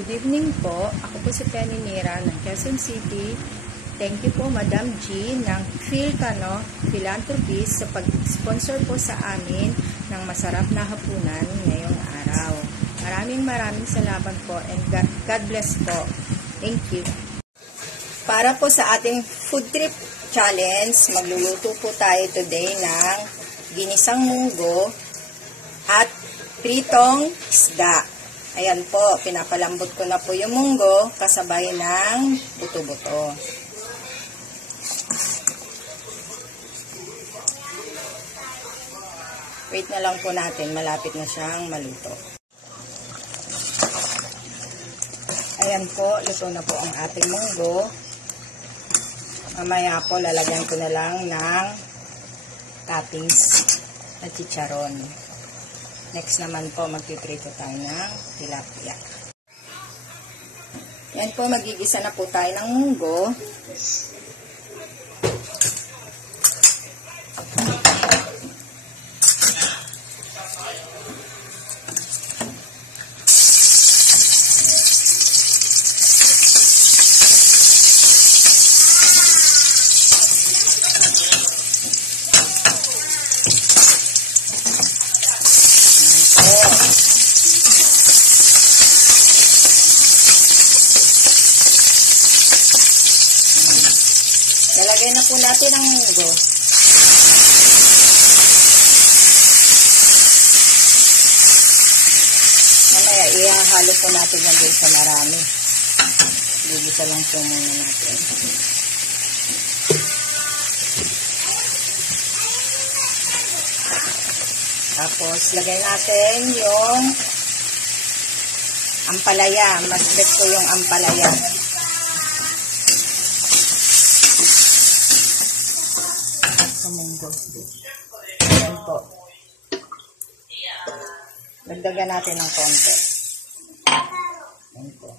Good evening po. Ako po si Penny Nira ng Quezon City. Thank you po Madam G ng Philcano Philanthropies sa pag-sponsor po sa amin ng masarap na hapunan ngayong araw. Maraming salamat po and God bless po. Thank you. Para po sa ating food trip challenge, magluluto po tayo today ng ginisang munggo at pritong isda. Ayan po, pinapalambot ko na po yung munggo kasabay ng buto-buto. Wait na lang po natin, malapit na siyang maluto. Ayan po, luto na po ang ating munggo. Mamaya po, lalagyan ko na lang ng toppings na chicharon. Next naman po, magpiprito tayo ng tilapia. Yan po, magigisa na po tayo ng munggo. Lalagay na po natin ang munggo. Mamaya, ihahalo po natin yan din sa marami. Gigisa lang po muna natin. Tapos, lagay natin yung ampalaya. Mas bet ko yung ampalaya. Ayan po. Dagdagan natin ng konti. Ayan po.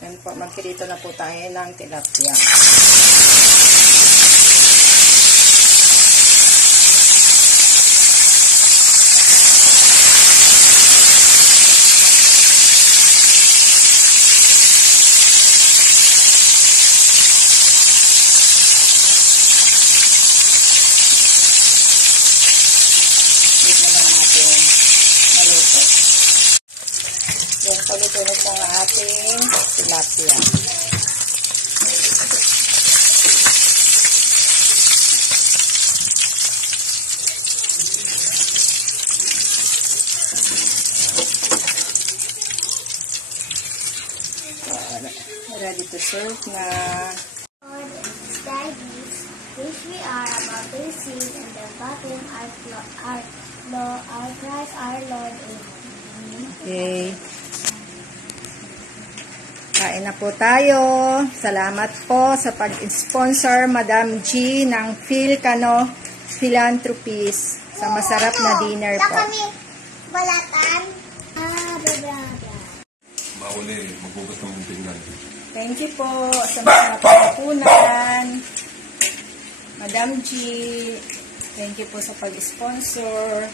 Ayan po. Magkirito na po tayo ng tilapia. Yan, paluto na po ang ating tilapia. Ready to serve na. Which we are about to receive, and the bottom our Christ our Lord. Okay. Kain na po tayo. Salamat po sa pag-sponsor Madam G ng Philcano Philanthropies sa masarap na dinner po. Balatan. Bawal magbukas ng tingnan. Thank you po sa masarap na hapunan. Madam G, thank you po sa pag-sponsor.